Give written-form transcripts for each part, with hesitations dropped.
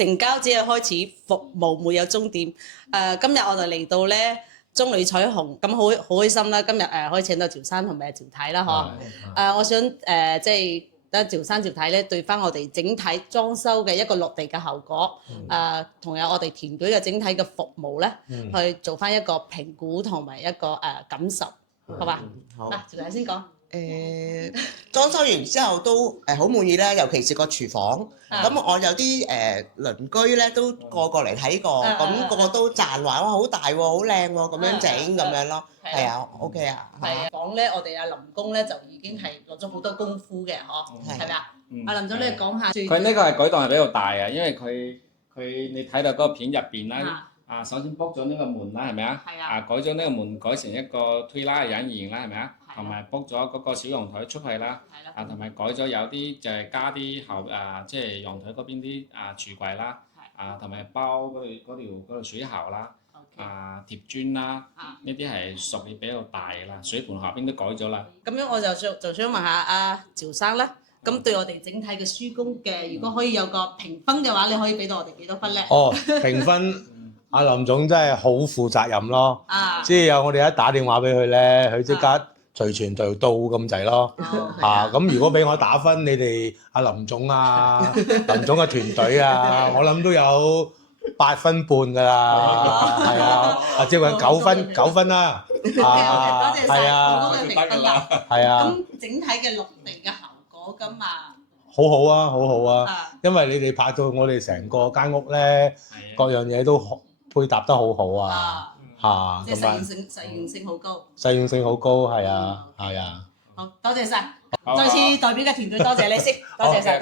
成交只係開始，服務沒有終點。今日我哋嚟到咧中旅彩虹，咁好開心啦！今日可以請到趙生同埋趙太啦，嗬。我想即係得趙生趙太咧對翻我哋整體裝修嘅一個落地嘅效果，同有我哋團隊嘅整體嘅服務咧，去做翻一個評估同埋一個感受，好嘛？好。嗱，趙太先講。裝修完之後都好滿意啦，尤其是個廚房。咁我有啲鄰居咧都過嚟睇過，咁個個都讚話哇好大喎，好靚喎，咁樣整咁樣咯。係啊，OK 啊。係啊，房咧我哋阿林工咧就已經係落咗好多功夫嘅，嗬，係咪啊？阿林總你講下。佢呢個係改動係比較大啊，因為佢你睇到嗰個片入邊啦。首先 book 咗呢個門啦，係咪啊？係啊。改咗呢個門改成一個推拉嘅引擎啦，係咪啊？同埋 book 咗嗰個小陽台出去啦。係啦。同埋改咗有啲就係加啲即係陽台嗰邊啲櫥櫃啦。係。同埋包嗰條水喉啦。貼磚啦。呢啲係屬於比較大嘅啦，水盤下邊都改咗啦。咁樣我就想問下阿趙生啦。咁對我哋整體嘅施工嘅，如果可以有個評分嘅話，你可以俾到我哋幾多分咧？評分。阿林總真係好負責任咯，即係有我哋一打電話俾佢咧，佢即刻隨傳隨到咁滯咯。咁如果俾我打分，你哋阿林總啊，林總嘅團隊啊，我諗都有8分半㗎啦，係啊，接近9分啦。多謝晒好多嘅評分啦。係啊。咁整體嘅落地嘅效果咁啊？好好啊，因為你哋拍到我哋成個間屋咧，各樣嘢都配搭得好好啊，即係實用性好高。實用性好高，係啊。好，多謝晒，再次代表嘅團隊多謝你先，多謝晒。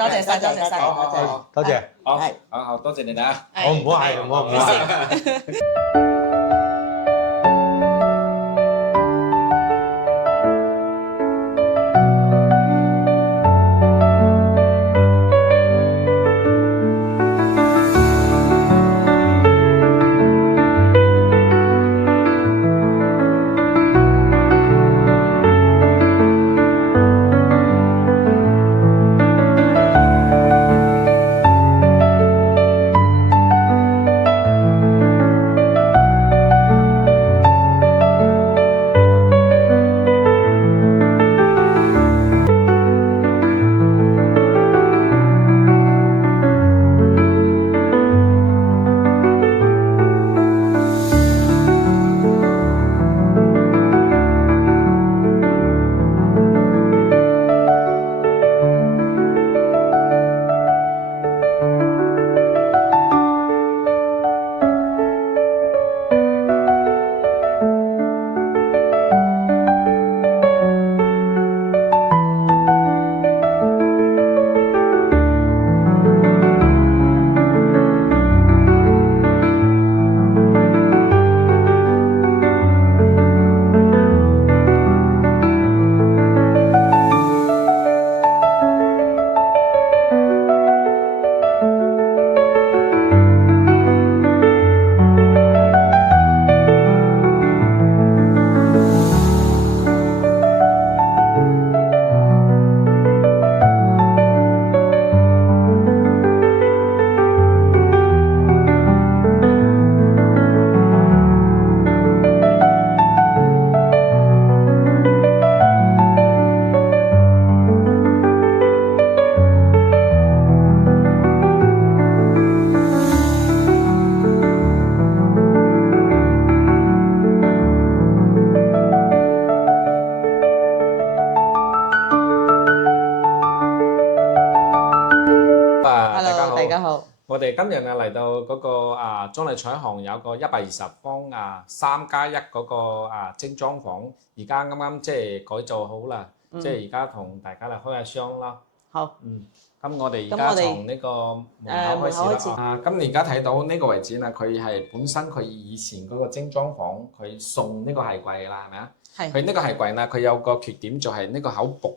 好，多謝。好，多謝你哋啊！我唔好係，我唔好係。我哋今日嚟到嗰個中旅彩虹有個120方3+1嗰個精裝房，而家啱啱即係改造好啦，即係而家同大家嚟開下箱啦。好。咁我哋而家從呢個門口開始啦。咁你而家睇到呢個位置啦，佢係本身佢以前嗰個精裝房，佢送呢個鞋櫃啦，係咪啊？係。佢呢個鞋櫃啦，佢有個缺點就係呢個口薄。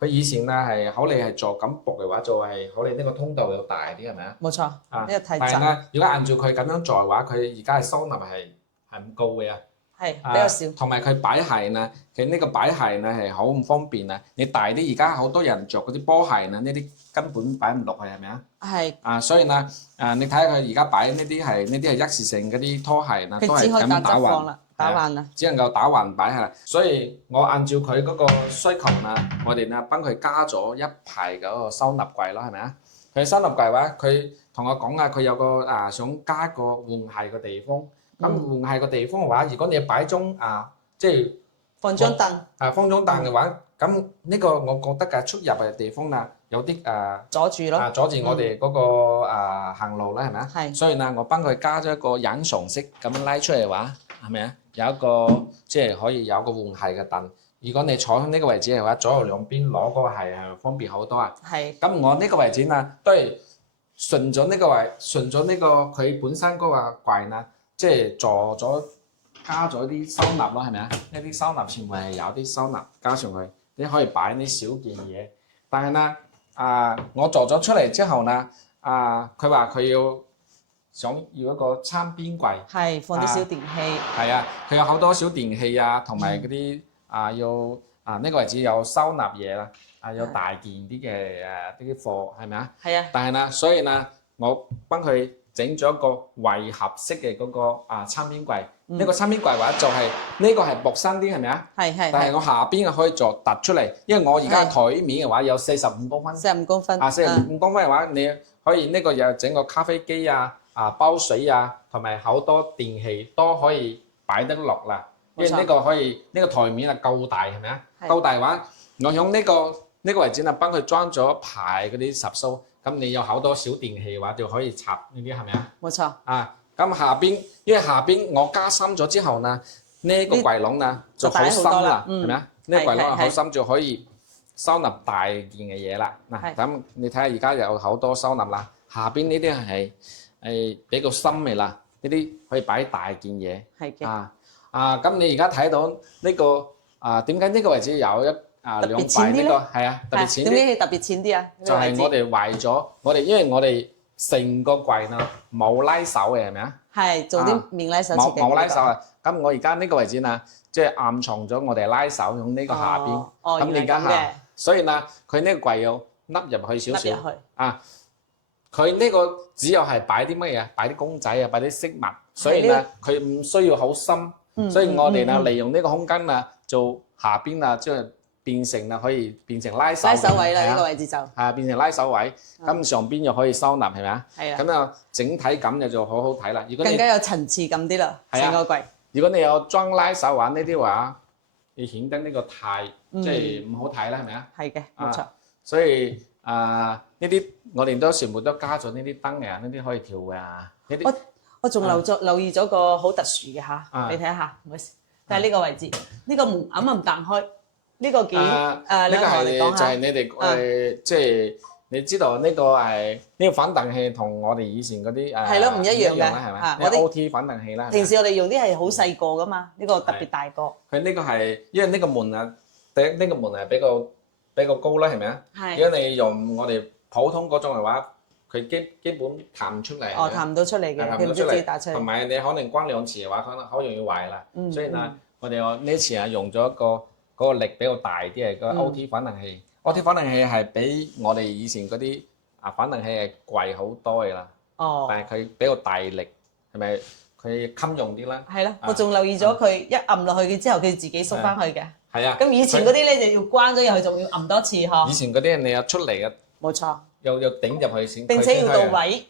佢以前咧係口你係做咁薄嘅話，就係口你呢個通道要大啲，係咪啊？冇錯。呢個太窄。但係咧，如果按照佢咁樣做嘅話，佢而家係收納係唔高嘅啊。係比較少。同埋佢擺鞋呢，佢呢個擺鞋呢係好唔方便啊！你大啲，而家好多人着嗰啲波鞋呢，呢啲根本擺唔落去係咪啊？係。所以呢，你睇下佢而家擺呢啲係一時性嗰啲拖鞋呢，都係咁樣打橫。打橫啦，只能夠打橫擺下，所以我按照佢嗰個需求呢，我哋呢幫佢加咗一排嗰個收納櫃咯，係咪啊？佢收納櫃嘅話，佢同我講啊，佢有個想加個換鞋嘅地方。咁換鞋嘅地方嘅話，如果你擺張即係放張凳，放張凳嘅話，咁呢個我覺得嘅出入嘅地方呢，有啲阻住咯，阻住我哋嗰個行路啦，係咪啊？係。所以呢，我幫佢加咗一個隱藏式咁樣拉出嚟嘅話，係咪啊？有一個即係可以有個換鞋嘅凳。如果你坐喺呢個位置嘅話，左右兩邊攞嗰個鞋係方便好多啊。係。咁我呢個位置呢，都係順咗呢個位，順咗呢個佢本身嗰個櫃呢，即係做咗加咗啲收納咯，係咪啊？呢啲收納全部係有啲收納加上去，你可以擺啲小件嘢。但係呢，我做咗出嚟之後呢，佢話佢想要一個餐邊櫃，係放啲小電器。係啊，佢有好多小電器啊，同埋嗰啲要呢個位置有收納嘢啦，有大件啲嘅啲貨係咪啊？係啊。但係呢，所以呢，我幫佢整咗一個圍合式嘅嗰個餐邊櫃。呢個餐邊櫃嘅話就係呢個係薄身啲係咪啊？係。但係我下邊可以做突出嚟，因為我而家台面嘅話有45公分。45公分。45公分嘅話，你可以呢個又整個咖啡機煲水同埋好多電器都可以擺得落啦。因為呢個可以呢個台面夠大係咪啊？夠大嘅話，我響呢個位置幫佢裝咗一排嗰啲十蘇，咁你有好多小電器嘅話就可以插呢啲係咪啊？冇錯。咁下邊，因為下邊我加深咗之後呢，呢個櫃籠呢就好深啦，係咪啊？呢個櫃籠好深就可以收納大件嘅嘢啦。咁你睇下而家有好多收納啦，下邊呢啲係比較深嘅啦，呢啲可以擺大件嘢。係嘅。咁你而家睇到呢個點解呢個位置有兩塊呢個係特別淺啲？點解特別淺啲啊？就係我哋為咗因為我哋成個櫃呢冇拉手嘅係咪啊？係做啲免拉手設計。冇拉手啊！咁我而家呢個位置呢，即係暗藏咗我哋拉手喺呢個下邊。咁你而家所以呢，佢呢個櫃要凹入去少少。佢呢個只有係擺啲乜嘢？擺啲公仔擺啲飾物。所以呢，佢唔需要好深。所以我哋呢利用呢個空間做下邊即係變成可以變成拉手位啦，呢個位置就變成拉手位，咁上邊又可以收納係咪啊？係啊。咁整體感就好好睇啦。如果更加有層次感啲啦，成個櫃。如果你有裝拉手呢啲話，你顯得呢個太即係唔好睇啦，係咪啊？係嘅，冇錯。所以呢啲我哋都全部都加咗呢啲燈嘅，呢啲可以調嘅呢啲。我仲留意咗個好特殊嘅你睇下，唔好意思，但係呢個位置，呢個門揞唔彈開，呢個件呢個係就係你哋即係你知道呢個係呢個反凳器同我哋以前嗰啲係咯唔一樣嘅，係咪？我哋 OT 反凳器啦。平時我哋用啲係好細個噶嘛，呢個特別大個。佢呢個係因為呢個門第一呢個門係比較高啦，係咪啊？係。如果你用我哋普通嗰種嘅話，佢基本彈唔出嚟。彈唔到出嚟嘅，佢唔知自己打出嚟。同埋你可能關兩次嘅話，可能好容易壞啦。所以呢，我哋呢次用咗嗰個力比較大啲嘅個 OT 反凳器。OT 反凳器係比我哋以前嗰啲反凳器係貴好多嘅啦。但係佢比較大力，係咪佢襟用啲啦？係咯，我仲留意咗佢一按落去之後，佢自己縮翻去嘅。係啊。咁以前嗰啲咧就要關咗入去，仲要按多次嗬。以前嗰啲你有出嚟嘅。冇錯。又頂入去先，並且要到位，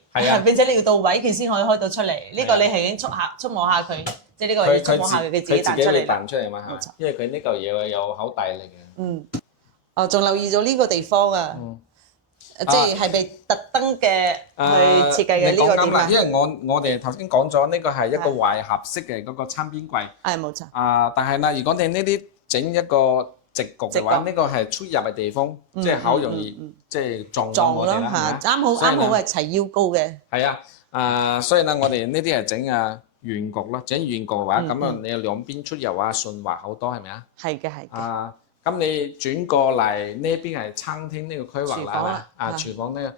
並且你要到位，佢先可以開到出嚟。呢個你係已經觸摸下佢，即係呢個要觸摸下佢，佢自己彈出嚟。彈出嚟嘛，係嘛？因為佢呢嚿嘢有好大力嘅。仲留意咗呢個地方啊，即係被特登嘅去設計嘅呢個點啊？因為我哋頭先講咗呢個係一個圍合式嘅嗰個餐邊櫃。係冇錯。但係呢，如果你呢啲整一個直角嘅話，呢個係出入嘅地方，即係好容易即係撞到我哋啦。啱好係齊腰高嘅。係啊，所以呢，我哋呢啲係整圓角咯，整圓角嘅話，咁你兩邊出入順滑好多，係咪啊？係嘅，係嘅。咁你轉過嚟呢邊係餐廳呢個區域啦，廚房呢個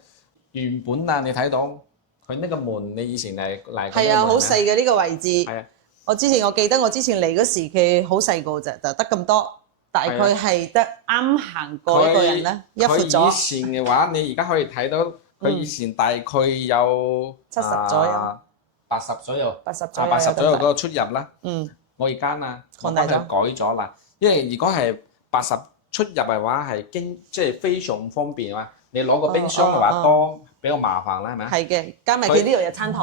原本你睇到佢呢個門，你以前嚟過。係啊，好細嘅呢個位置。係啊。我記得我之前嚟嗰時佢好細個啫，就得咁多，大概係得啱行過一個人啦，一闊佢以咗前嘅話，你而家可以睇到佢以前大概有70左右80左右，80左右，80左右嗰個出入啦。嗯，我而家啊，擴大咗改咗啦，因為如果係80出入嘅話係即係非常唔方便啊！你攞個冰箱嘅話多比較麻煩啦，係咪啊？係嘅，加埋佢呢度有餐台，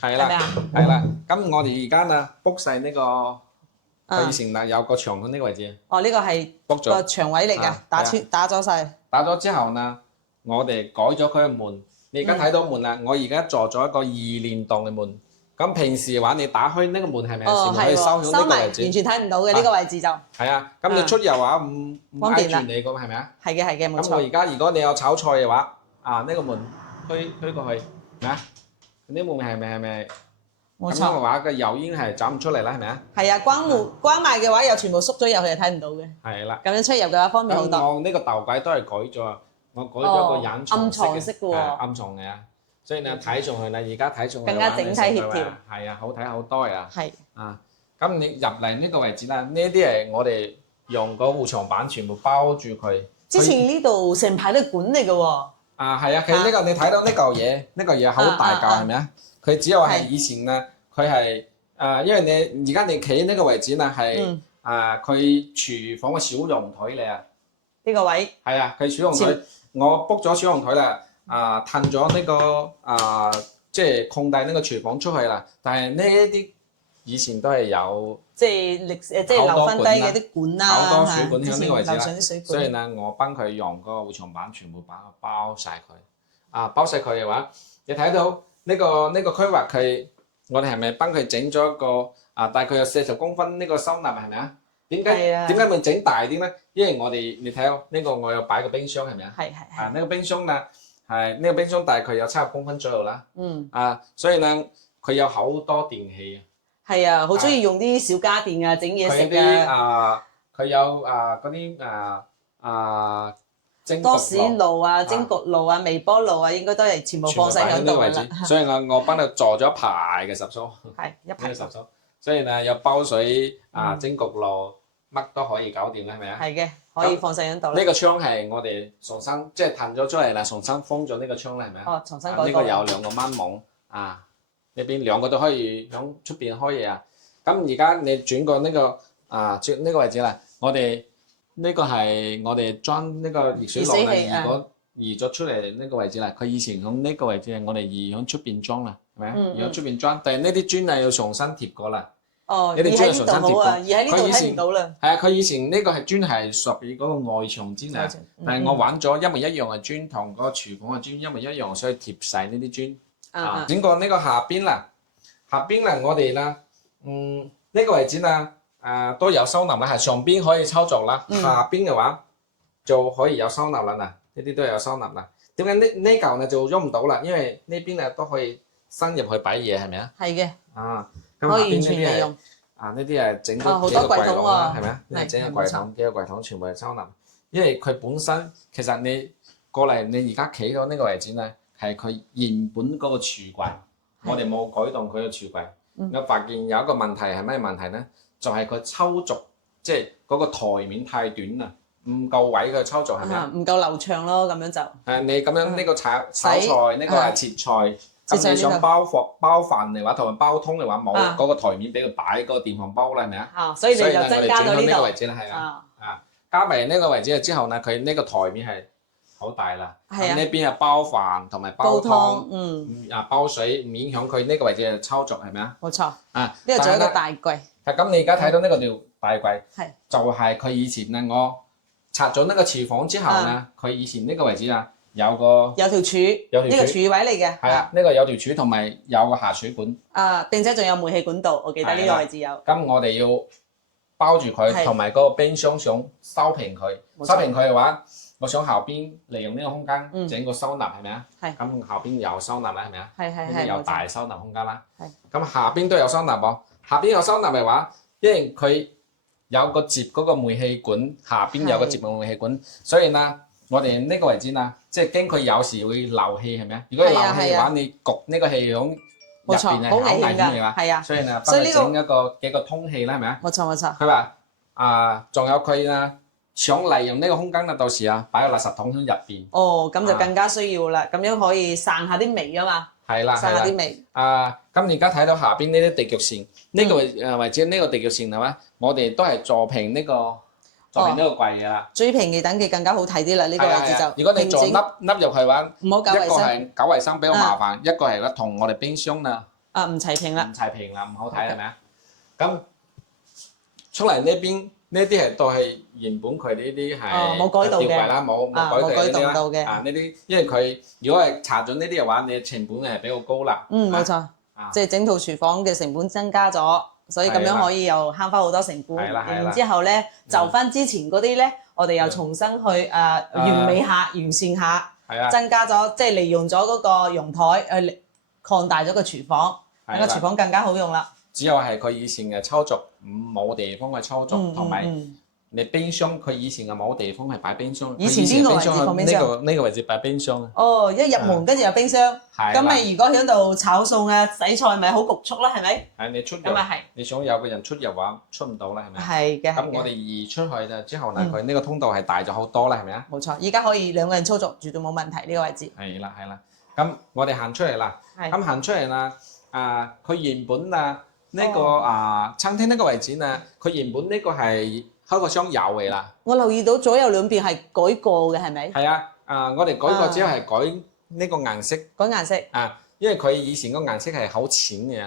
係啦係咪啊？係啦，咁我哋而家啊 book 晒呢個，佢以啊前啊有個牆喺呢個位置哦，呢個係 book 咗，個牆位嚟嘅啊，打咗晒。打咗之後呢，我哋改咗佢嘅門，你而家睇到門啦，我而家做咗一個2連棟嘅門。咁平時嘅話，你打開呢個門係咪全部可以收喺呢個埋，位置？完全睇唔到嘅呢個位置就係啊，咁你出入嘅話唔挨住你個係咪啊？係嘅，冇錯。咁我而家如果你有炒菜嘅話，呢個門推過去，啊，呢門係咪？冇咁樣嘅錯。話，個油煙係走唔出嚟啦，係咪啊？係啊，關埋嘅話又全部縮咗入去，就睇唔到嘅。係啦。咁樣出入嘅話方便好多。咁我呢個頭櫃都係改咗，我改咗個隱藏暗藏式嘅喎。暗藏嘅啊，所以你睇上去咧，而家睇上去更加整體協調。係啊，好睇好多啊。係。啊，咁你入嚟呢個位置啦，呢啲係我哋用個護牆板全部包住佢。之前呢度成排都係管嚟嘅喎。係啊，佢呢個你睇到呢嚿嘢，呢嚿嘢好大嚿係咪啊？佢只有係以前咧，佢係因為你而家你企呢個位置咧係佢廚房嘅小陽台嚟啊。呢個位。係啊，佢小陽台，我 book 咗小陽台啦，騰咗呢個即係擴大呢個廚房出去啦。但係呢啲以前都係有即係留翻低嘅啲管啦，好多水管喺呢個位置啦。所所以咧，我幫佢用個護牆板全部包晒佢。包晒佢嘅話，你睇到呢個區劃佢，我哋係咪幫佢整咗一個大概有40公分呢個收納係咪啊？點解會整大啲咧？因為我哋你睇到呢個我有擺個冰箱係咪啊？係。呢個冰箱啦，係呢個冰箱大概有70公分左右啦。所以咧佢有好多電器啊。係啊，好中意用啲小家電啊，整嘢食啊。佢有嗰啲蒸多士爐啊、蒸焗爐啊、微波爐啊，應該都係全部放晒喺度啦。所以我幫佢做咗一排嘅十蘇，係一排十蘇。所以咧有煲水蒸焗爐，乜都可以搞掂啦，係咪啊？係嘅，可以放晒喺度。呢個窗係我哋重新即係騰咗出嚟啦，重新封咗呢個窗啦，係咪啊？重新改過。呢個有2個掹網呢邊2個都可以響出邊開嘢啊。咁而家你轉過呢個轉呢個位置啦，我哋呢個係我哋裝呢個熱水爐咧，如果移咗出嚟呢個位置啦，佢以前響呢個位置，我哋移響出邊裝啦，係咪啊？移響出邊裝，但係呢啲磚係要重新貼過啦。呢啲磚係重新貼過。而喺呢度睇唔到啦。係啊，佢以前呢個係磚係屬於嗰個外牆磚啊，但係我揾咗一模一樣嘅磚，同嗰個廚房嘅磚一模一樣，所以貼晒呢啲磚。整個呢個下邊啦，我哋啦，呢個位置啦，都有收納啦，係上邊可以操作啦，下邊嘅話就可以有收納啦嗱，呢啲都有收納啦。點解呢嚿呢就喐唔到啦？因為呢邊啊都可以伸入去擺嘢，係咪啊？係嘅。可以完全利用。呢啲係整咗幾個櫃桶啦，係咪啊？整個櫃桶，幾個櫃桶全部係收納，因為佢本身其實你過嚟，你而家企到呢個位置咧，係佢原本嗰個櫥櫃，我哋冇改動佢嘅櫥櫃。我發現有一個問題係咩問題咧？就係佢抽軸，即係嗰個台面太短啦，唔夠位嘅抽軸係咪啊？唔夠流暢咯，咁樣就。你咁樣呢個炒菜，呢個係切菜。咁你想包飯嚟話，同埋包通嚟話，冇嗰個台面俾佢擺嗰個電飯煲啦，係咪啊？所以你就增加到呢個位置啦，係啊。加埋呢個位置之後呢，佢呢個台面係好大啦。咁呢邊係包飯同埋包湯，包水唔影響佢呢個位置嘅操作係咪啊？冇錯。呢個仲有一個大櫃。咁你而家睇到呢個條大櫃，就係佢以前呢，我拆咗呢個廚房之後呢，佢以前呢個位置啊。有條柱，呢個柱位嚟嘅。係啊，呢個有條柱同埋有個下水管。並且仲有煤氣管道，我記得呢個位置有。咁我哋要包住佢，同埋嗰個冰箱想收平佢。收平佢嘅話，我想後邊利用呢個空間整個收納係咪啊？係。咁後邊有收納啦，係咪啊？係。有大收納空間啦。係。咁下邊都有收納喎。下邊有收納嘅話，因為佢有個接嗰個煤氣管，下邊有個接嘅煤氣管，所以呢。我哋呢個位置啦，即係驚佢有時會漏氣係咪啊？如果漏氣嘅話，你焗呢個氣響入冇錯邊係好危險嘅話，係啊，所以呢，所以呢個幫佢整一個幾個通氣啦，係咪啊？冇錯冇錯。佢話仲有佢呢，想利用呢個空間呢，到時啊擺個垃圾桶喺入邊。哦，咁就更加需要啦，咁樣可以散下啲味啊嘛，係啦，散下啲味。咁而家睇到下邊呢啲地腳線，呢個位置呢個地腳線係嘛？我哋都係坐平呢個櫃㗎啦。最平嘅等佢更加好睇啲啦，呢個位置就。如果你坐凹入去嘅話，唔好搞衞一個係生。搞衞生比較麻煩，一個係咧同我哋冰箱啦唔齊平啦唔。齊平啦，唔好睇係咪啊？咁出嚟呢邊呢啲係都係原本佢呢啲係冇改到嘅吊櫃啦，冇冇改動到嘅呢啲，因為佢如果係搽咗呢啲嘅話，你嘅成本係比較高啦。冇錯，即係整套廚房嘅成本增加咗，所以咁樣可以又慳翻好多成本。係啦然之後咧，就翻之前嗰啲咧，我哋又重新去完美下、完善下，增加咗即係利用咗嗰個陽台去擴大咗個廚房，等個廚房更加好用啦。只有係佢以前嘅操作冇地方去操作，同埋你冰箱佢以前嘅冇地方係擺冰箱。以前邊個位置放冰箱？呢個位置擺冰箱。哦，一入門跟住有冰箱，咁咪如果喺度炒餸啊、洗菜咪好局促啦，係咪？係你出入，咁啊係。你想有個人出入話出唔到啦，係咪？係嘅。咁我哋移出去啦之後呢，佢呢個通道係大咗好多啦，係咪啊？冇錯，而家可以兩個人操作，絕對冇問題呢個位置。係啦係啦，咁我哋行出嚟啦，咁行出嚟啦，佢原本呢個餐廳呢個位置呢，佢原本呢個係開個箱有嘅啦。我留意到左右兩邊係改過嘅，係咪？係我哋改過之後係改呢個顏色。改顏色。因為佢以前個顏色係好淺嘅，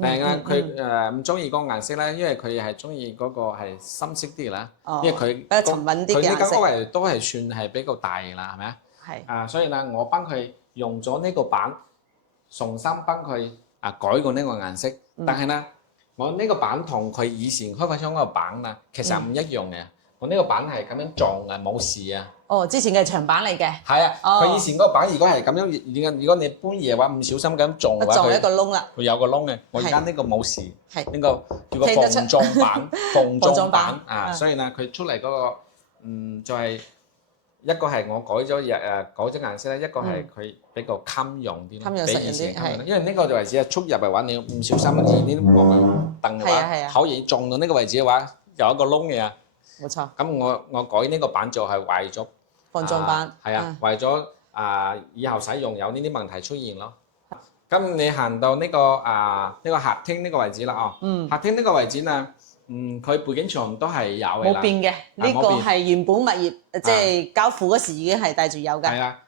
但係咧佢唔中意嗰個顏色咧，因為佢係中意嗰個係深色啲啦。因為佢比較沉穩啲嘅顏色。佢呢間屋係都係算係比較大嘅啦，係咪啊？係。所以咧，我幫佢用咗呢個板，重新幫佢改過呢個顏色。但係咧，我呢個板同佢以前開發商嗰個板啊，其實唔一樣嘅。我呢個板係咁樣撞嘅，冇事啊。哦，之前嘅係長板嚟嘅。係啊，佢以前嗰個板如果係咁樣，如果你搬嘢嘅話，唔小心咁撞嘅話，撞一個窿啦。會有個窿嘅。我而家呢個冇事，係呢個叫個防撞板，防撞板所以呢，佢出嚟嗰個就係一個係我改咗顏色咧，一個係佢比較襟用啲，比以前襟用。因為呢個位置係出入嘅話，你唔小心移呢啲木凳嘅話，好容易撞到呢個位置嘅話，有一個窿嘅。冇錯。咁我改呢個板就係為咗防撞板。為咗以後使用有呢啲問題出現咯。咁你行到呢個客廳呢個位置啦，客廳呢個位置呢，佢背景牆都係有嘅啦。冇變嘅，呢個係原本物業即係交付嗰時已經係帶住有㗎。係啦。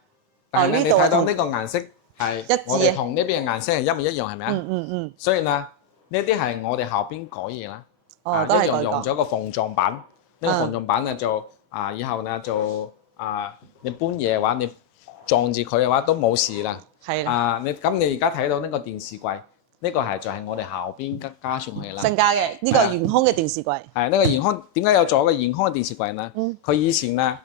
但係你睇到呢個顏色係我哋同呢邊嘅顏色係一模一樣，係咪啊？所以呢，呢啲係我哋後邊改嘢啦。都係用咗個防撞板。呢個防撞板呢就以後呢就你搬嘢嘅話，你撞住佢嘅話都冇事啦。係啦。你而家睇到呢個電視櫃，呢個係就係我哋後邊加上去啦。增加嘅呢個懸空嘅電視櫃。係呢個懸空，點解有咗個懸空嘅電視櫃呢？佢以前呢，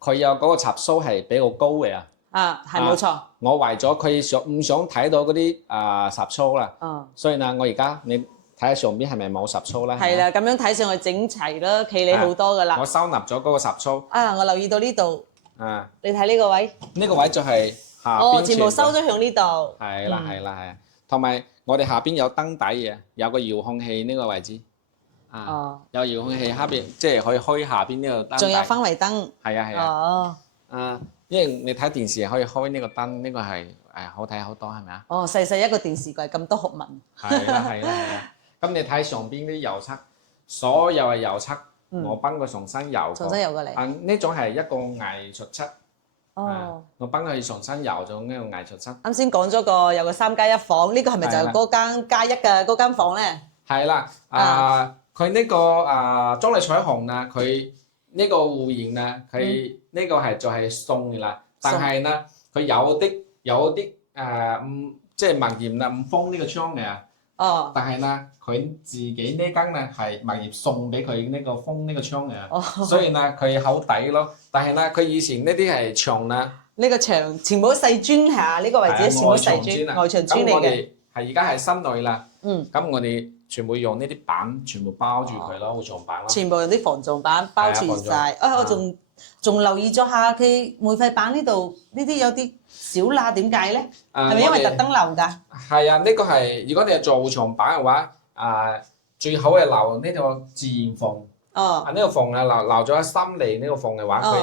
佢有嗰個插蘇係比較高嘅係冇錯。我為咗佢唔想睇到嗰啲插蘇啦。所以呢，我而家你睇下上邊係咪冇插蘇啦？係啦，咁樣睇上去整齊啦，企理好多噶啦。我收納咗嗰個插蘇。我留意到呢度。你睇呢個位。呢個位就係下邊。全部收咗向呢度。係啦係啦係。同埋我哋下邊有燈底嘅，有個遙控器呢個位置。有遙控器下邊，即係可以開下邊呢個燈底。仲有氛圍燈。係啊係啊。因為你睇電視可以開呢個燈，呢個係好睇好多，係咪啊？細細一個電視櫃咁多學問。係啦係啦。咁你睇上邊啲油漆，所有嘅油漆，我幫佢重新油過。重新油過嚟。呢種係一個藝術漆。我幫佢重新油咗呢個藝術漆。啱先講咗有個3+1房，呢個係咪就係嗰間加一嘅嗰間房咧？係啦。佢呢個莊麗彩虹啊，佢呢個戶型啊，佢呢個係就係送嘅啦。但係呢，佢有啲即係默認唔封呢個窗嘅。但係呢，佢自己呢間呢係物業送俾佢呢個封呢個窗嘅，所以呢佢好抵咯。但係呢，佢以前呢啲係牆啦，呢個牆全部都細磚係呢個位置全部都細磚，外牆磚嚟嘅。咁我哋而家係室內啦，咁我哋全部用呢啲板全部包住佢咯，防撞板咯。全部用啲防撞板包住晒。我仲仲留意咗下佢煤塊板呢度呢啲有啲少啦，點解咧？係咪因為特登留㗎？係啊，呢個係如果你係做牆板嘅話，最好係留呢個自然縫。哦。呢個縫啊，留咗3厘呢個縫嘅話，佢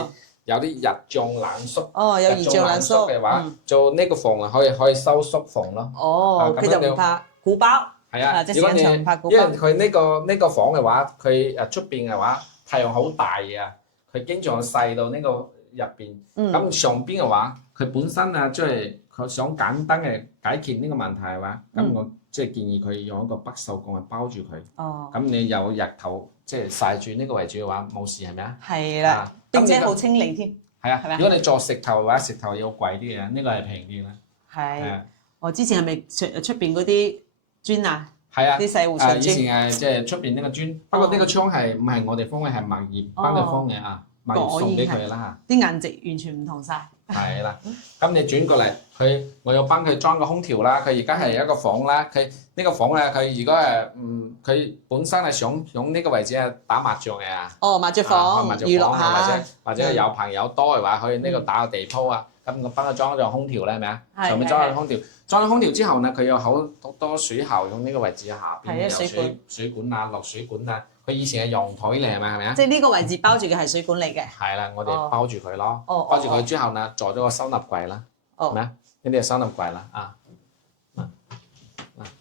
有啲熱脹冷縮。哦，有熱脹冷縮嘅話，做呢個縫啊，可以收縮縫咯。哦，佢就唔怕鼓包。係啊，即係時間長唔怕鼓包。因為佢呢個房嘅話，佢出邊嘅話太陽好大啊，佢經常曬到呢個入邊。咁上邊嘅話，佢本身啊，即係佢想簡單嘅解決呢個問題嘅話，咁我即係建議佢用一個不鏽鋼嚟包住佢。哦。咁你有日頭即係曬住呢個位置嘅話，冇事係咪啊？係啦，並且好清理添。係啊，如果你做石頭嘅話，石頭要貴啲嘅，呢個係平啲啦。係。我之前係咪出邊嗰啲磚啊？係啊，啲細戶牆磚。以前係即係出邊呢個磚，不過呢個窗係唔係我哋封嘅，係物業幫佢封嘅啊，物業送俾佢啦嚇。啲顏值完全唔同晒。係啦，咁你轉過嚟，我要幫佢裝個空調啦。佢而家係一個房啦，佢呢個房咧，佢如果佢本身係想用呢個位置係打麻將嘅啊。哦，麻雀房，娛樂下。或者有朋友多嘅話，可以呢個打個地鋪啊。咁我幫佢裝咗空調咧，係咪啊？上面裝咗空調，裝咗空調之後呢，佢有好多水喉用呢個位置下邊有水管啊、落水管啊。佢以前係陽台嚟係咪啊？即係呢個位置包住嘅係水管嚟嘅。係啦，我哋包住佢咯。包住佢之後呢，做咗個收納櫃啦。係咪啊？呢啲係收納櫃啦啊。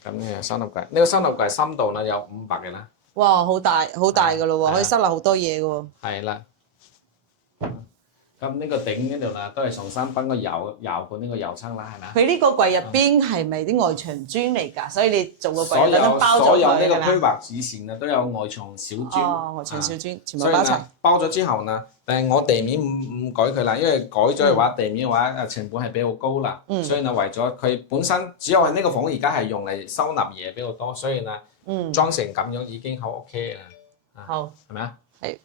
咁呢個收納櫃，呢個收納櫃深度呢有500嘅啦。哇！好大好大㗎咯喎，可以收納好多嘢㗎喎。係啦。咁呢個頂呢度啦，都係重新幫佢油過呢個油漆啦，係咪啊？佢呢個櫃入邊係咪啲外牆磚嚟㗎？所以你做個櫃特登包咗佢㗎啦。所有呢個規劃以前啊都有外牆小磚。哦，外牆小磚全部包齊。包咗之後呢，但係我地面唔改佢啦，因為改咗嘅話，地面嘅話成本係比較高啦。所以呢，為咗佢本身只有係呢個房而家係用嚟收納嘢比較多，所以呢裝成咁樣已經好 OK 啦。好，係咪啊？係。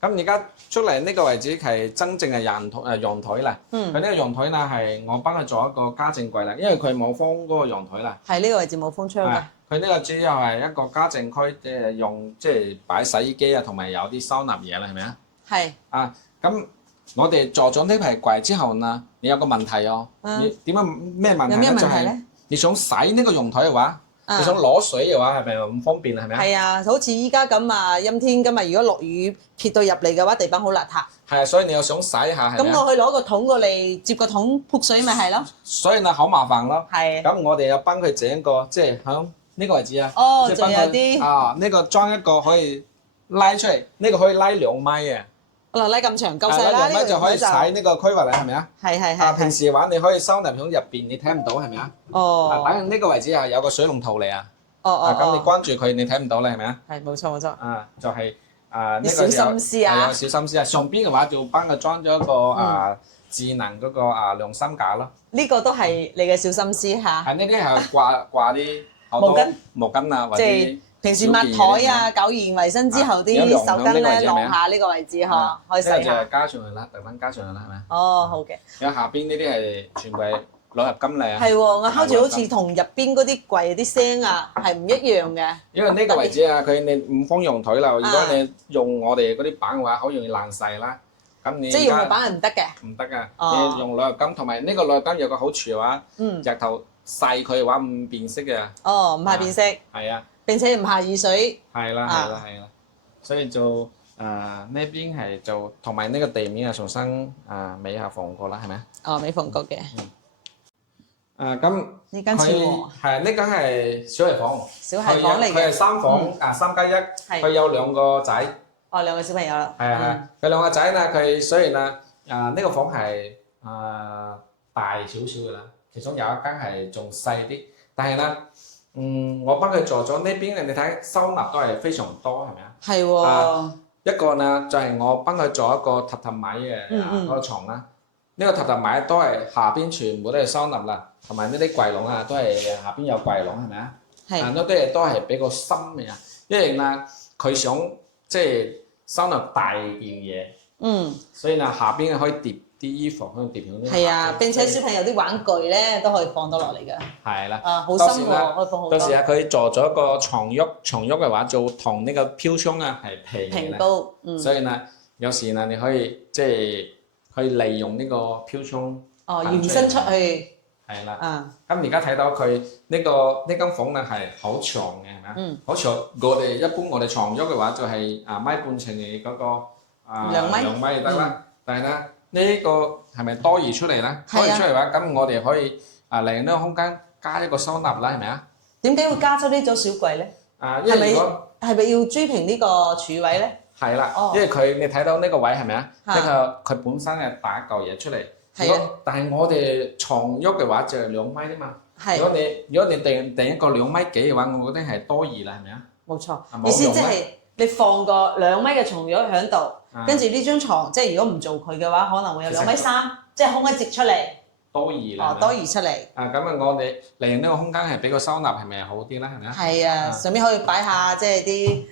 咁而家出嚟呢個位置係真正嘅陽台啦。佢呢個陽台呢係我幫佢做一個家政櫃啦，因為佢冇封嗰個陽台啦。係呢個位置冇封窗嘅。佢呢個主要係一個家政區，用即係擺洗衣機啊，同埋有啲收納嘢啦，係咪啊？係。咁我哋做咗呢排櫃之後呢，你有個問題哦。你點解咩問題咧？有咩問題咧？你想洗呢個陽台嘅話，你想攞水嘅話，係咪唔方便啊？係咪啊？係啊，好似依家咁啊，陰天今日如果落雨撇到入嚟嘅話，地板好邋遢。係啊，所以你又想洗下，係咪啊？咁我去攞個桶過嚟，接個桶潑水咪係咯。所以呢，好麻煩咯。係。咁我哋又幫佢整個，即係響呢個位置啊。哦，仲有啲。呢個裝一個可以拉出嚟，呢個可以拉2米嘅。拉咁長夠曬啦，呢個就可以洗呢個區域啦，係咪啊？係。平時嘅話，你可以收納喺入邊，你睇唔到係咪啊？哦。等陣呢個位置係有個水龍頭嚟啊。咁你關住佢，你睇唔到咧，係咪啊？係，冇錯。就係呢個有小心思啊。係小心思啊！上邊嘅話就幫佢裝咗一個智能嗰個量心架咯。呢個都係你嘅小心思嚇。係呢啲係掛啲毛巾啊，或者平時抹台啊，搞完衛生之後啲手巾咧，晾下呢個位置嗬，可以洗下。呢個就係加上去啦，特登加上去啦，係咪？哦，好嘅。有下邊呢啲係全部係鋁合金嚟啊。係喎，我敲住好似同入邊嗰啲櫃啲聲啊係唔一樣嘅。因為呢個位置啊，你唔封陽台啦，如果你用我哋嗰啲板嘅話，好容易爛曬啦。咁你即係用木板係唔得嘅。唔得㗎，你用鋁合金，同埋呢個鋁合金有個好處嘅話，日頭曬佢嘅話唔變色嘅。哦，唔怕變色。係啊。並且唔怕雨水。係啦，所以就呢邊係就同埋呢個地面係重新美下縫過啦，係咪啊？哦，美縫過嘅。咁呢間似喎。係呢間係小孩房。小孩房嚟嘅。佢係3房3+1，佢有2個仔。哦，2個小朋友啦。係佢2個仔呢，佢雖然呢個房係大少少嘅啦，其中有一間係仲細啲，但係呢。我幫佢做咗呢邊，你睇收納都係非常多，係咪啊？係喎。一個呢就係我幫佢做一個榻米嘅嗰個牀啦。呢個榻米都係下邊全部都係收納啦，同埋呢啲櫃籠啊都係下邊有櫃籠，係咪啊？係。呢啲嘢都係比較深嘅，因為呢佢想即係收納大件嘢。所以呢下邊可以疊啲衣服可以疊喺呢。係啊，並且小朋友啲玩具咧都可以放得落嚟㗎。係啦。好深喎，可以放好多。到時佢做咗個床褥嘅話就同呢個飄窗啊係平嘅。平煲。所以呢，有時呢，你可以即係可以利用呢個飄窗延伸出去。係啦。啊。咁而家睇到佢呢間房咧係好長嘅，係咪啊？好長。一般我哋床褥嘅話就係米半尺嘅嗰個2米就得啦。但係咧呢個係咪多餘出嚟咧？多餘出嚟嘅話，咁我哋可以利用呢個空間加一個收納啦，係咪啊？點解會加咗呢種小櫃咧？因為如果係咪要追平呢個柱位咧？係啦，因為你睇到呢個位係咪啊？即係佢本身係打一嚿嘢出嚟。但係我哋床褥嘅話就係2米啫嘛。如果你訂一個2米幾嘅話，我覺得係多餘啦，係咪啊？冇錯。意思即係你放個2米嘅床褥喺度，跟住呢張床即係如果唔做佢嘅話，可能會有2.3米，即係空一截出嚟。多餘啦。多餘出嚟。咁我哋利用呢個空間係俾個收納係咪好啲啦？係咪啊？係啊，上面可以擺下即係啲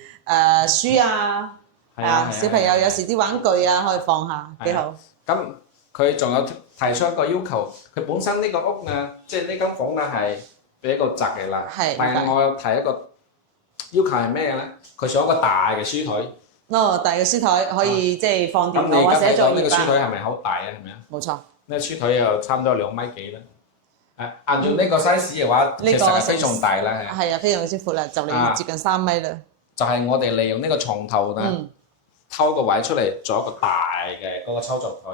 書啊，小朋友有時啲玩具啊可以放下，幾好。咁佢仲有提出一個要求，佢本身呢個屋呢，即係呢間房呢係比較窄嘅啦。但係我有提一個要求係咩呢？佢想一個大嘅書台。大嘅書台可以即係放電腦或者寫作業。呢個書台係咪好大啊？係咪啊？冇錯。呢個書台又差唔多2米幾啦。按照呢個 size 嘅話，其實係非常大啦。係啊，非常之闊啦，就嚟接近3米啦。就係我哋利用呢個床頭呢，偷個位出嚟做一個大嘅嗰個操作台。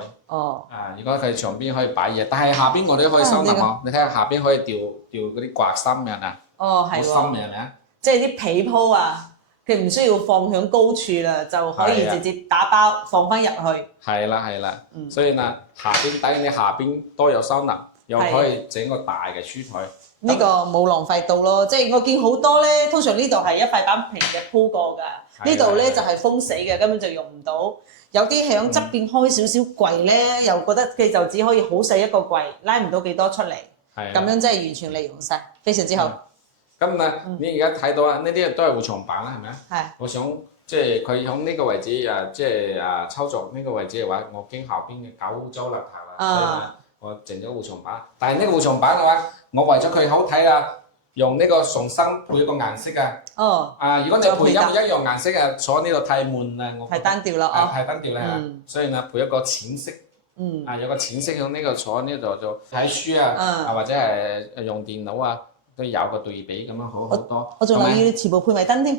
如果佢上邊可以擺嘢，但係下邊我哋都可以收納喎。你睇下下邊可以吊嗰啲掛心嘅啊。好深嘅係咪啊？即係啲被鋪啊，佢唔需要放響高處啦，就可以直接打包放翻入去。係啦。所以呢，下邊等於你下邊都有收納，又可以整個大嘅書台。呢個冇浪費到咯，即係我見好多咧，通常呢度係一塊板皮嘅鋪過㗎，呢度咧就係封死嘅，根本就用唔到。有啲喺側邊開少少櫃咧，又覺得佢就只可以好細一個櫃，拉唔到幾多出嚟。咁樣真係完全利用晒，非常之好。咁啊，你而家睇到啊，呢啲都係護床板啦，係咪啊？我想即係佢喺呢個位置即係操作呢個位置嘅話，我驚後邊嘅搞污糟邋遢啦，所以呢我整咗護床板。但係呢個護床板嘅話，我為咗佢好睇啊，用呢個重新配一個顏色啊。如果你配一樣顏色啊，坐呢度太悶啦，我太單調啦。太單調啦，所以呢配一個淺色。有個淺色喺呢個坐呢度就睇書啊，或者係用電腦啊，都有個對比咁樣好好多。我仲留意全部配埋燈添。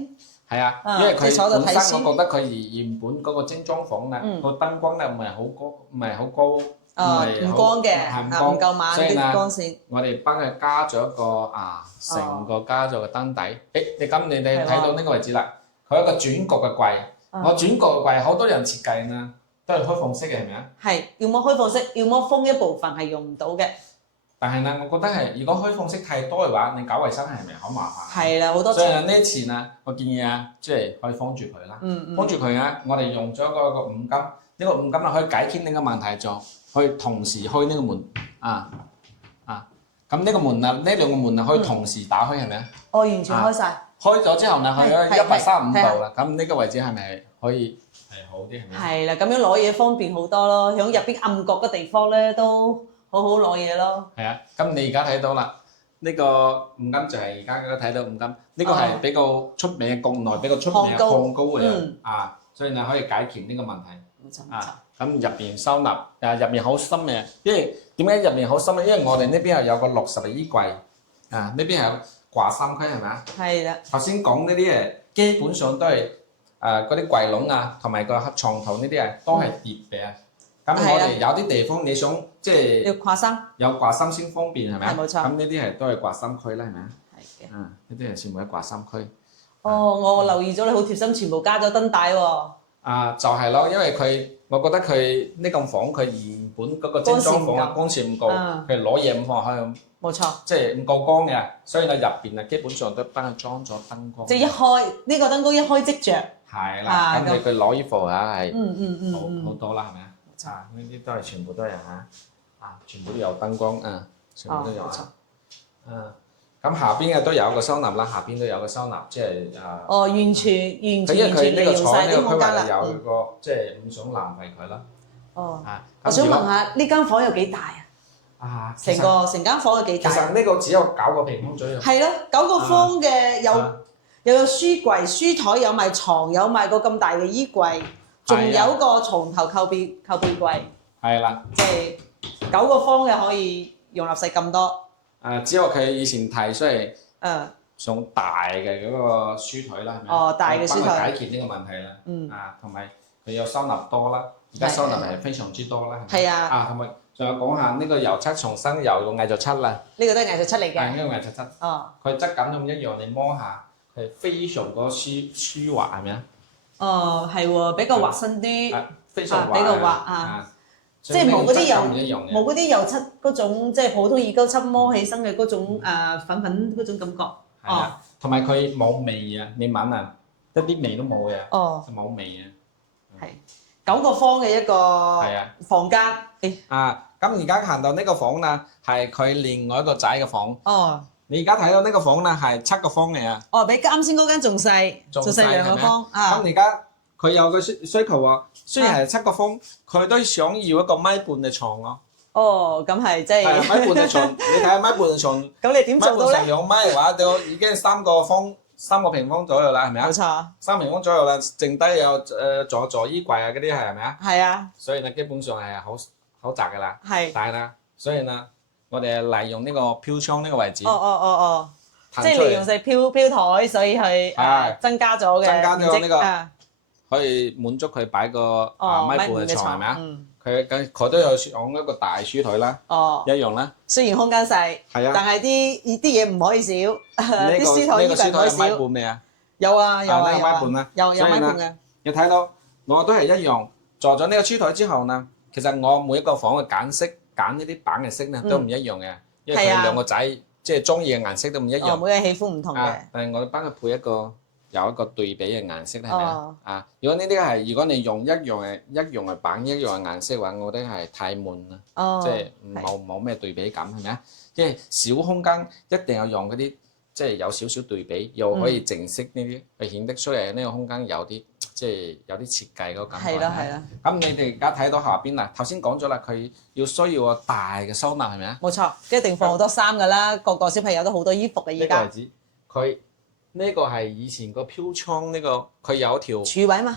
係啊，因為佢本身我覺得佢原本嗰個精裝房咧，個燈光咧唔係好高。唔光嘅，唔夠猛啲光線。我哋幫佢加咗一個成個加咗個燈底。你睇到呢個位置啦，佢一個轉角嘅櫃。我轉角嘅櫃好多人設計呢，都係開放式嘅，係咪啊？係，要麼開放式，要麼封一部分係用唔到嘅。但係呢，我覺得係如果開放式太多嘅話，你搞衞生係咪好麻煩？係啦，好多。所以呢一次呢，我建議即係可以封住佢啦。封住佢啊！我哋用咗嗰個五金，呢個五金可以解決呢個問題就。可以同時開呢個門咁呢個門呢兩個門可以同時打開係咪啊？完全開晒。開咗之後呢，去咗135度啦。咁呢個位置係咪可以係好啲係咪？係啦，咁樣攞嘢方便好多咯。響入邊暗角嘅地方咧，都好好攞嘢咯。係啊，咁你而家睇到啦，呢個五金就係而家睇到五金，呢個係比較出名嘅國內比較出名嘅礦高嘅所以呢可以解決呢個問題。冇錯。咁入邊收納，入面好深嘅，因為點解入面好深咧？因為我哋呢邊係有個60嘅衣櫃，呢邊係有掛衫區係咪啊？係啦。頭先講呢啲誒，基本上都係嗰啲櫃籠啊，同埋個床頭呢啲都係疊嘅。咁我哋有啲地方你想即係要掛衫，有掛衫先方便係咪啊？係冇錯。咁呢啲係都係掛衫區啦，係咪啊？係嘅。呢啲係全部係掛衫區。我留意咗你好貼心，全部加咗燈帶喎。就係咯，因為我覺得佢呢間房佢原本嗰個精裝房光線唔夠，佢攞嘢唔放開，冇錯，即係唔夠光嘅，所以咧入邊基本上都幫佢裝咗燈光。即係一開呢個燈光一開即着。係啦，咁佢攞衣服係好多啦，係咪啊？呢啲都係全部都有全部都有燈光全部都有咁下邊嘅都有個收納啦，下邊都有個收納，即係完全利用晒啲空間啦。有個即係唔想浪費佢啦。我想問下呢間房有幾大啊？成間房有幾大？其實呢個只有9個平方左右。係咯，9個方嘅又有書櫃、書台，有埋床，有埋個咁大嘅衣櫃，仲有個床頭購備櫃，係啦。即係9個方嘅可以容納晒咁多。只不過佢以前提出嚟嗯。上大嘅嗰個書台啦，係咪？哦，大嘅書台。幫佢解決呢個問題啦。嗯。同埋佢有收納多啦，而家收納係非常之多啦。係啊。同埋仲有講下呢個油漆重新油個藝術漆啦。呢個都係藝術漆嚟嘅。呢個藝術漆。哦。佢質感都唔一樣，你摸下係非常個舒滑係咪啊？哦，係喎，比較滑身啲。非常滑。比較滑啊。即係冇嗰啲油漆嗰種，即係普通二膠漆摸起身嘅嗰種粉粉嗰種感覺。係啊，同埋佢冇味啊，你聞啊，一啲味都冇嘅。哦。冇味啊。係9個方嘅一個房間。咁而家行到呢個房啦，係佢另外一個仔嘅房。哦。你而家睇到呢個房啦，係7個方嚟啊。哦，比啱先嗰間仲細2個方。咁而家佢有個需求喎，雖然係7個方，佢都想要一個米半嘅床咯。哦，咁係即係。米半嘅床，你睇下米半嘅床。咁你點做到咧？米半成2米嘅話，就已經3個平方左右啦，係咪啊？冇錯。3平方左右啦，剩低有座衣櫃啊嗰啲係咪啊？係啊。所以呢，基本上係好窄㗎啦。係。但係啦，所以呢，我哋利用呢個飄窗呢個位置。即係利用晒飄台，所以去增加咗嘅。增加咗呢個，可以滿足佢擺個米半嘅床係咪啊？佢都有用一個大書台啦，一樣啦。雖然空間細，但係啲嘢唔可以少，啲書台依個唔可以少。米半未啊？有啊，有米半啦。有米半嘅。你睇到我都係一樣，做咗呢個書台之後呢，其實我每一個房嘅揀呢啲板嘅色呢都唔一樣嘅，因為佢兩個仔即係中意嘅顏色都唔一樣。每個人喜歡唔同嘅。但係我幫佢配有一個對比嘅顏色咧，係咪啊？如果呢啲係如果你用一樣嘅板一樣嘅顏色嘅話，我覺得係太悶啦，即係冇咩對比感係咪啊？即係小空間一定要用嗰啲即係有少少對比，又可以淨色呢啲，去顯得出嚟呢個空間有啲即係有啲設計嗰個感覺。係啦。咁你哋而家睇到下邊啦，頭先講咗啦，佢需要個大嘅收納係咪啊？冇錯，一定放好多衫㗎啦，個個小朋友都好多衣服嘅依家。佢呢個係以前個飄窗呢個，佢有一條柱位嘛。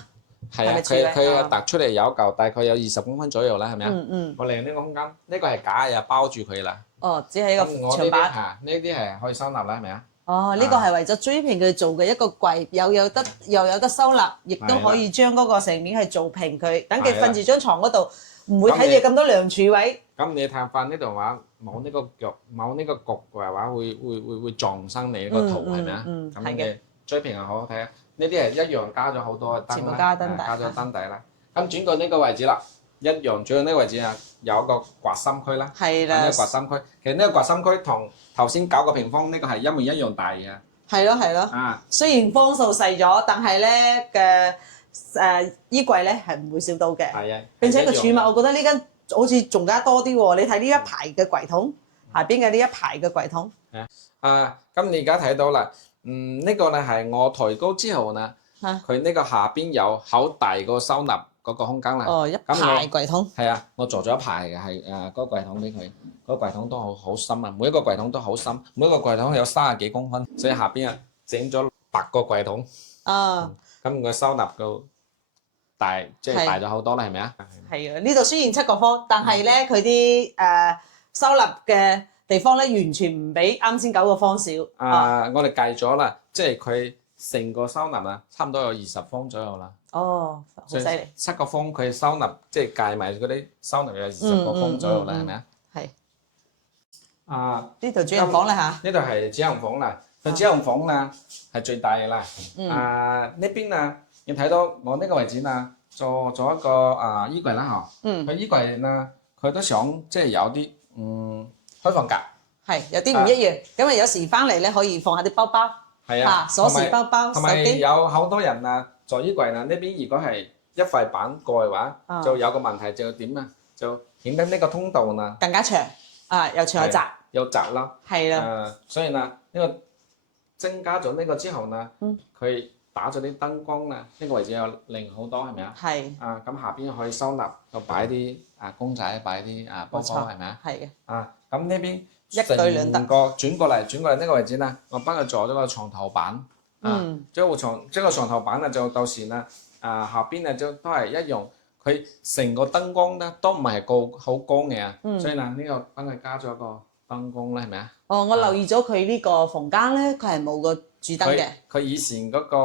係啊，佢突出嚟有一嚿，大概有20公分左右啦，係咪啊？我利用呢個空間，呢個係假嘅，包住佢啦。哦，只係一個長板。呢啲係可以收納啦，係咪啊？哦，呢個係為咗追平佢做嘅一個櫃，又有得收納，亦都可以將嗰個成面係做平佢，等佢瞓住張床嗰度，唔會睇住咁多梁柱位。咁你睇翻呢度話冇呢個腳嘅話，會撞生你個圖係咪啊？咁你追平係好好睇啊！呢啲係一樣加咗好多嘅燈啦，全部加燈底，加咗燈底啦。咁轉過呢個位置啦，一樣轉過呢個位置啊，有一個刮心區啦。係啦。呢個刮心區，其實呢個刮心區同頭先9個平方呢個係一模一樣大嘅。係咯。雖然方數細咗，但係咧嘅衣櫃咧係唔會少到嘅。係啊。並且個儲物，我覺得呢間好似仲加多啲喎。你睇呢一排嘅櫃桶，下邊嘅呢一排嘅櫃桶。咁你而家睇到啦。呢個咧係我抬高之後呢，佢呢個下邊有好大個收納嗰個空間啦。哦，一排櫃桶。係啊，我做咗一排嘅係嗰個櫃桶俾佢，嗰個櫃桶都好深啊，每一個櫃桶都好深，每一個櫃桶有30幾公分，所以下邊整咗8個櫃桶。咁佢收納到大，即係大咗好多啦，係咪啊？係啊，呢度雖然7個方，但係咧佢啲收納嘅地方咧完全唔比啱先9個方少。我哋計咗啦，即係佢成個收納啊，差唔多有20方左右啦。哦，好犀利！7個方佢收納，即係計埋嗰啲收納有20個方左右啦，係咪啊？係。呢度主人房啦嚇。呢度係主人房啦，佢主人房啦係最大嘅啦。呢邊啊，你睇到我呢個位置啊，做咗一個衣櫃啦嗬。佢衣櫃啊，佢都想即係有啲開放格，係有啲唔一樣，咁啊有時翻嚟咧可以放下啲包包，鎖匙包包、手機。同埋有好多人啊，做衣櫃啊，呢邊如果係一塊板過嘅話，就有個問題就點啊？就顯得呢個通道啊更加長，又長又窄，又窄啦。係啦。所以呢個增加咗呢個之後呢，佢打咗啲燈光啦，呢個位置又靚好多，係咪啊？係。咁下邊可以收納，就擺啲公仔，擺啲包包，係咪啊？係嘅。咁呢邊一對兩得，轉過嚟呢個位置啦，我幫佢做咗個床頭板。這個床頭板呢，就到時呢，後邊啊都係一樣，佢成個燈光咧都唔係好光嘅，所以呢個幫佢加咗個燈光咧，係咪啊？哦，我留意咗佢呢個房間咧，佢係冇個主燈嘅。佢以前嗰個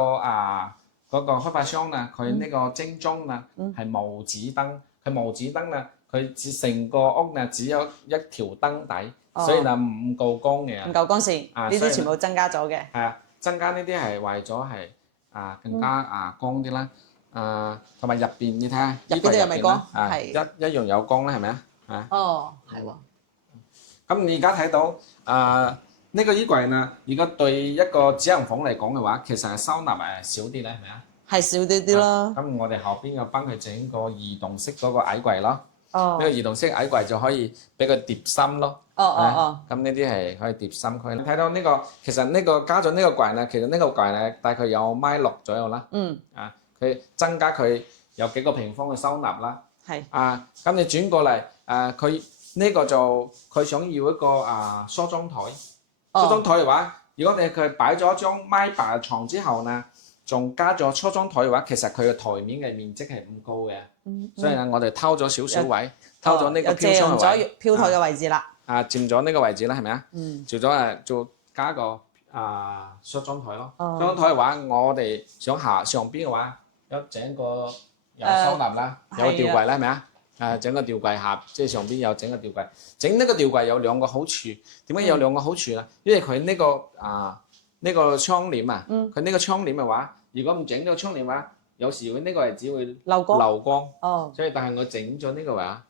開發商啊，佢呢個精裝啊係無紙燈，佢無紙燈啊，佢成個屋啊只有一條燈底，所以就唔夠光嘅。唔夠光線，呢啲全部增加咗嘅。係啊，增加呢啲係為咗係更加光啲啦。同埋入邊你睇下，入邊都有微光，係一樣有光啦，係咪啊？哦，係喎。咁你而家睇到呢個衣櫃呢，如果對一個只人房嚟講嘅話，其實係收納少啲咧，係咪啊？係少啲啲咯。咁我哋後邊又幫佢整個移動式嗰個矮櫃咯。哦。呢個移動式矮櫃就可以俾佢疊心咯。咁呢啲係可以疊心區。你睇到呢個，其實呢個加咗呢個櫃呢，其實呢個櫃呢大概有1.6米左右啦。佢增加佢有幾個平方嘅收納啦。係。咁你轉過嚟佢呢個就佢想要一個梳妝台。梳妝台嘅話，如果佢擺咗張1.8米嘅床之後呢，仲加咗梳妝台嘅話，其實佢嘅台面嘅面積係唔高嘅。所以呢，我哋偷咗少少位，偷咗呢個飄窗嘅位，飄台嘅位置啦。佔咗呢個位置啦，係咪啊？做咗做加個梳妝台咯。梳妝台嘅話，我哋想上邊嘅話，有整個有收納啦，有個吊櫃啦，係咪啊？整個吊櫃即係上邊有整個吊櫃。整呢個吊櫃有兩個好處，點解有兩個好處咧？因為佢呢個窗簾佢呢個窗簾嘅話，如果唔整呢個窗簾嘅話，有時佢呢個係只會漏光。所以但係我整咗呢個話，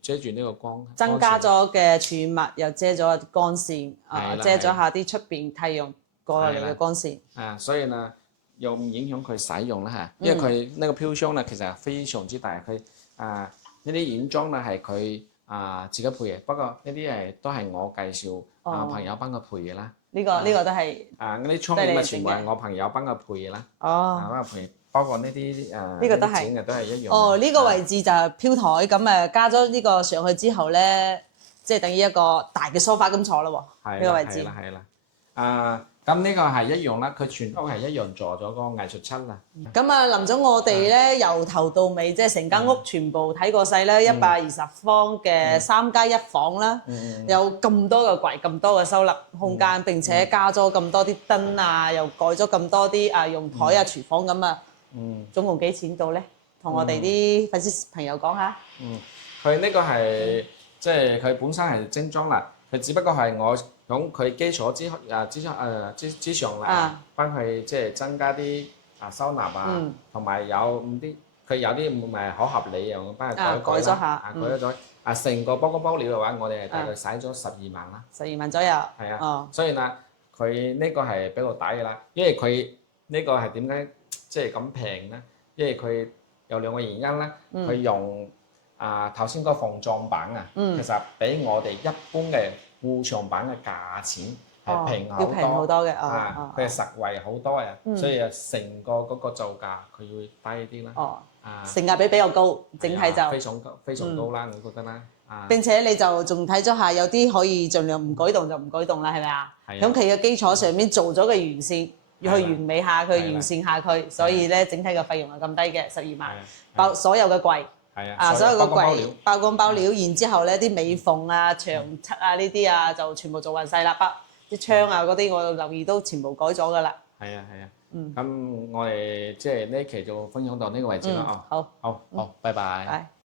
遮住呢個光，增加咗嘅儲物，又遮咗光線，遮咗下啲出邊太陽過嚟嘅光線。所以呢又唔影響佢使用啦嚇，因為佢呢個飄窗呢其實係非常之大，佢呢啲軟裝呢係佢自己配嘅，不過呢啲都係我介紹朋友幫佢配嘅啦。呢個都係嗰啲窗簾全部係我朋友幫佢配嘅啦。幫佢配，包括呢啲呢個都係整嘅都係一樣。呢個位置就係飄台，咁加咗呢個上去之後咧，即係等於一個大嘅梳化咁坐咯喎。呢個位置係啦。咁呢個係一樣啦，佢全屋係一樣做咗個藝術漆啦。咁林總，我哋咧由頭到尾，即係成間屋全部睇過晒啦，120方嘅3+1房啦，有咁多嘅櫃，咁多嘅收納空間，並且加咗咁多啲燈又改咗咁多啲用台廚房咁啊。總共幾錢到咧？同我哋啲粉絲朋友講下。佢呢個係即係佢本身係精裝啦，佢只不過係我響佢基礎之上啦，幫佢即係增加啲收納同埋有啲佢有啲唔係好合理嘅，我幫佢改咗下，改咗成個包料嘅話，我哋係大概使咗12萬啦。12萬左右。係啊。所以呢，佢呢個係比較抵嘅啦，因為佢呢個係點解即係咁平咧？因為佢有兩個原因啦，佢用頭先個防撞板其實比我哋一般嘅護牆板嘅價錢係平好多嘅，佢係實惠好多嘅，所以成個嗰個造價佢會低啲啦。性價比比較高，整體就非常高啦，我覺得啦。並且你就仲睇咗下，有啲可以盡量唔改動就唔改動啦，係咪啊？咁佢嘅基礎上面做咗個完善，要去完美下佢，完善下佢，所以咧整體嘅費用係咁低嘅12萬，包所有嘅櫃。所有個櫃包光包料，然之後咧啲尾縫牆漆呢啲就全部做勻晒啦，啲窗嗰啲我留意都全部改咗噶啦。係啊。咁我哋即係呢期就分享到呢個位置啦。好，拜拜。